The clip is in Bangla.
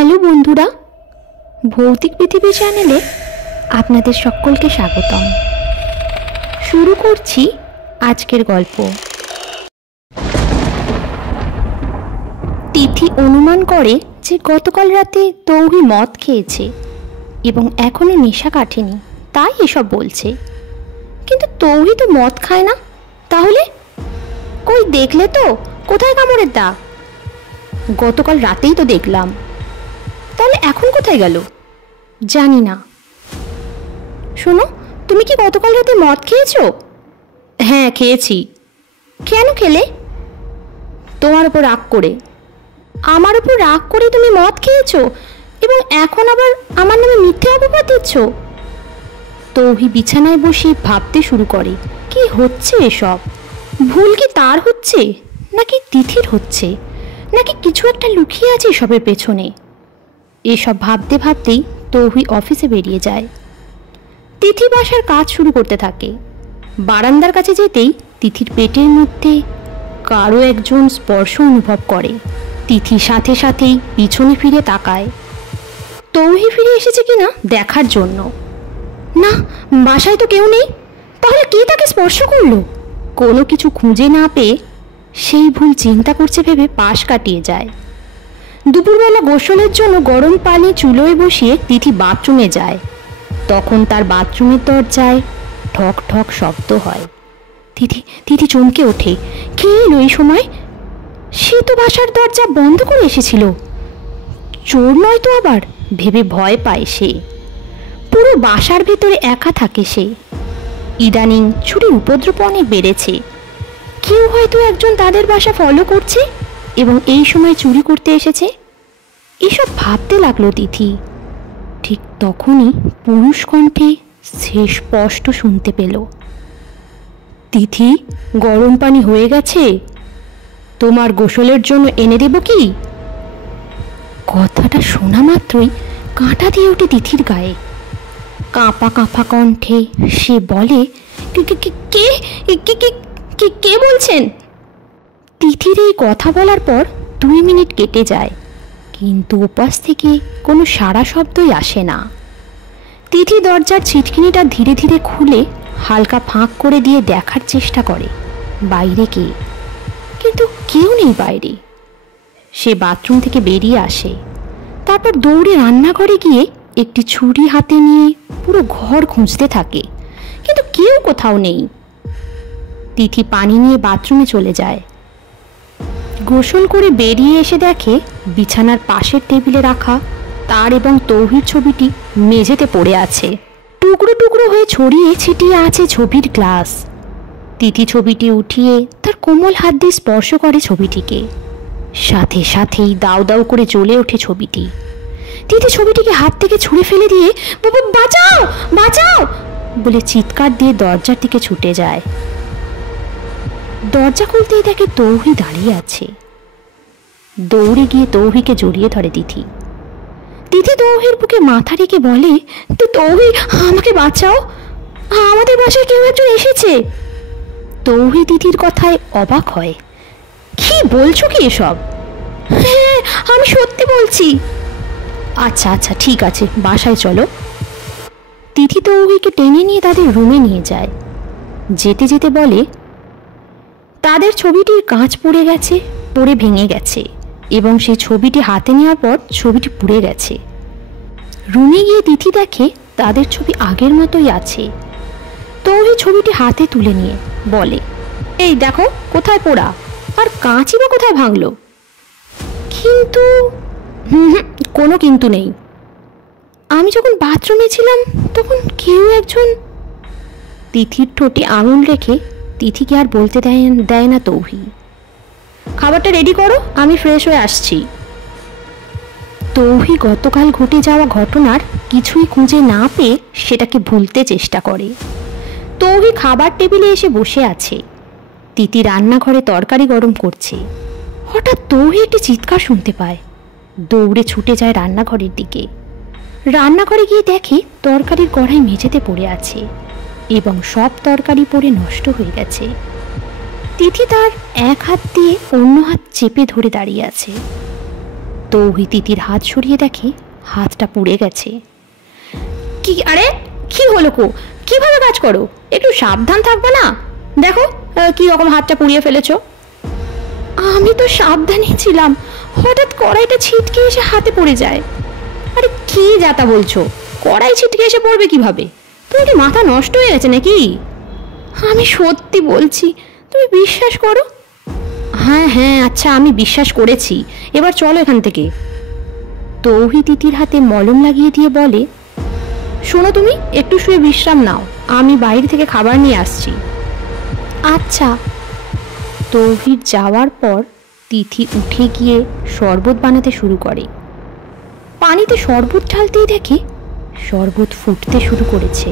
হ্যালো বন্ধুরা, ভৌতিক পৃথিবী চ্যানেলে আপনাদের সকলকে স্বাগতম। শুরু করছি আজকের গল্প। তিথি অনুমান করে যে গতকাল রাতে তৌহি মদ খেয়েছে এবং এখনো নেশা কাটেনি, তাই এসব বলছে। কিন্তু তৌহি তো মদ খায় না। তাহলে কই দেখলে তো? কোথায় কামড়ের দাগ? গতকাল রাতেই তো দেখলাম। তাহলে এখন কোথায় গেল? জানি না। শোনো, তুমি কি গতকাল রাতে মদ খেয়েছো? হ্যাঁ, খেয়েছি। কেন খেলে? তোমার উপর রাগ করে। আমার উপর রাগ করে তুমি মদ খেয়েছো এবং এখন আবার আমার নামে মিথ্যে অপবাদ দিচ্ছ? তৌহি বিছানায় বসে ভাবতে শুরু করে, কি হচ্ছে এসব? ভুল কি তার হচ্ছে, নাকি তিথির হচ্ছে, নাকি কিছু একটা লুকিয়ে আছে এসবের পেছনে? এসব ভাবতে ভাবতেই তৌহি অফিসে বেরিয়ে যায়। তিথি বাসার কাজ শুরু করতে থাকে। বারান্দার কাছে যেতেই তিথির পেটের মধ্যে কারো একজন স্পর্শ অনুভব করে। তিথি সাথে সাথেই পিছনে ফিরে তাকায়, তৌহি ফিরে এসেছে কিনা দেখার জন্য। না, বাসায় তো কেউ নেই। তাহলে কে তাকে স্পর্শ করলো? কোনো কিছু খুঁজে না পেয়ে সেই ভুল চিন্তা করছে ভেবে পাশ কাটিয়ে যায়। দুপুরবেলা গোসলের জন্য গরম পানি চুলোয় বসিয়ে তিথি বাথরুমে যায়। তখন তার বাথরুমের দরজায় ঠক ঠক শব্দ হয়। তিথি চমকে ওঠে। কে এলো এই সময়? সে তো বাসার দরজা বন্ধ করে এসেছিল। চোর নয় তো আবার, ভেবে ভয় পায় সে। পুরো বাসার ভেতরে একা থাকে সে। ইদানিং চুরির উপদ্রব অনেক বেড়েছে। কেউ হয়তো একজন তাদের বাসা ফলো করছে এবং এই সময় চুরি করতে এসেছে। এসব ভাবতে লাগলো তিথি। ঠিক তখনই পুরুষ কণ্ঠে সে স্পষ্ট শুনতে পেল, তিথি, গরম পানি হয়ে গেছে, তোমার গোসলের জন্য এনে দেব কি? কথাটা শোনা মাত্রই কাঁটা দিয়ে ওঠে তিথির গায়ে। কাঁপা কাঁপা কণ্ঠে সে বলে, কে বলছেন? তিথির এই কথা বলার পর 2 মিনিট কেটে যায়, কিন্তু ওপাশ থেকে কোনো সাড়া শব্দই আসে না। তিথি দরজার ছিটকিনিটা ধীরে ধীরে খুলে হালকা ফাঁক করে দিয়ে দেখার চেষ্টা করে বাইরে কে, কিন্তু কেউ নেই বাইরে। সে বাথরুম থেকে বেরিয়ে আসে, তারপর দৌড়ে রান্নাঘরে গিয়ে একটি ছুরি হাতে নিয়ে পুরো ঘর খুঁজতে থাকে, কিন্তু কেউ কোথাও নেই। তিথি পানি নিয়ে বাথরুমে চলে যায়। গোসল করে বেরিয়ে এসে দেখে বিছানার পাশের টেবিলে রাখা তার এবং তৌহির ছবিটি মেঝেতে পড়ে আছে। টুকরো টুকরো হয়ে ছড়িয়ে ছিটিয়ে আছে ছবির গ্লাস। তিথি ছবিটি উঠিয়ে তার কোমল হাত দিয়ে স্পর্শ করে ছবিটিকে। সাথে সাথেই দাউ দাউ করে জ্বলে ওঠে ছবিটি। তিথি ছবিটিকে হাত থেকে ছুঁড়ে ফেলে দিয়ে বাঁচাও বাঁচাও বলে চিৎকার দিয়ে দরজার দিকে ছুটে যায়। দরজা খুলতেই দেখে তৌহি দাঁড়িয়ে আছে। দৌড়ে গিয়ে তৌহিকে জড়িয়ে ধরে তিথি। তিথি তৌহির বুকে মাথা রেখে বলে, তৌহি, আমাকে বাঁচাও, আমাদের বাসায় কেউ একজন এসেছে। তৌহি তিথির কথায় অবাক হয়। কি বলছো কি এসব? হ্যাঁ, আমি সত্যি বলছি। আচ্ছা আচ্ছা, ঠিক আছে, বাসায় চলো। তিথি তৌহিকে টেনে নিয়ে তাদের রুমে নিয়ে যায়। যেতে যেতে বলে, তাদের ছবিটির কাঁচ পড়ে গেছে, পড়ে ভেঙে গেছে এবং সেই ছবিটি হাতে নেওয়ার পর ছবিটি পুড়ে গেছে। রুমে গিয়ে তিথি দেখে তাদের ছবি আগের মতোই আছে। তৌহি ছবিটি হাতে তুলে নিয়ে বলে, এই দেখো কোথায় পোড়া, আর কাঁচই বা কোথায় ভাঙলো? কিন্তু কোনো কিন্তু নেই। আমি যখন বাথরুমে ছিলাম তখন কেউ একজন। তিথির ঠোঁটে আঙুল রেখে তিথিকে আর বলতে দেয় না তৌহি। খাবারটা রেডি করো, আমি ফ্রেশ হয়ে আসছি। তৌহি গতকাল ঘটে যাওয়া ঘটনার কিছুই খুঁজে না পেয়ে সেটাকে ভুলতে চেষ্টা করে। তৌহি খাবার টেবিলে এসে বসে আছে। তিথি রান্নাঘরে তরকারি গরম করছে। হঠাৎ তৌহি একটি চিৎকার শুনতে পায়। দৌড়ে ছুটে যায় রান্নাঘরের দিকে। রান্নাঘরে গিয়ে দেখে তরকারির কড়াই মেঝেতে পড়ে আছে এবং সব তরকারি পড়ে নষ্ট হয়ে গেছে। তিথি তার এক হাত দিয়ে অন্য হাত চেপে ধরে দাঁড়িয়ে আছে। তৌহি তিতির হাত সরিয়ে দেখে হাতটা পুড়ে গেছে। কি, আরে কি হলো কো? কিভাবে কাজ করো? একটু সাবধান থাকবে না? দেখো কি রকম হাতটা পুড়িয়ে ফেলেছো। আমি তো সাবধানই ছিলাম, হঠাৎ কড়াইটা ছিটকে এসে হাতে পড়ে যায়। আরে কি যাতা বলছো? কড়াই ছিটকে এসে পড়বে কিভাবে? তুমি কি মাথা নষ্ট হয়ে গেছে নাকি? আমি সত্যি বলছি, তুমি বিশ্বাস করো। হ্যাঁ হ্যাঁ, আচ্ছা আমি বিশ্বাস করেছি, এবার চলো এখান থেকে। তৌহি তিতির হাতে মলম লাগিয়ে দিয়ে বলে, শোনো তুমি একটু শুয়ে বিশ্রাম নাও, আমি বাইরে থেকে খাবার নিয়ে আসছি। আচ্ছা। তৌহির যাওয়ার পর তিথি উঠে গিয়ে শরবত বানাতে শুরু করে। পানিতে শরবত ঢালতেই দেখে শরবত ফুটতে শুরু করেছে।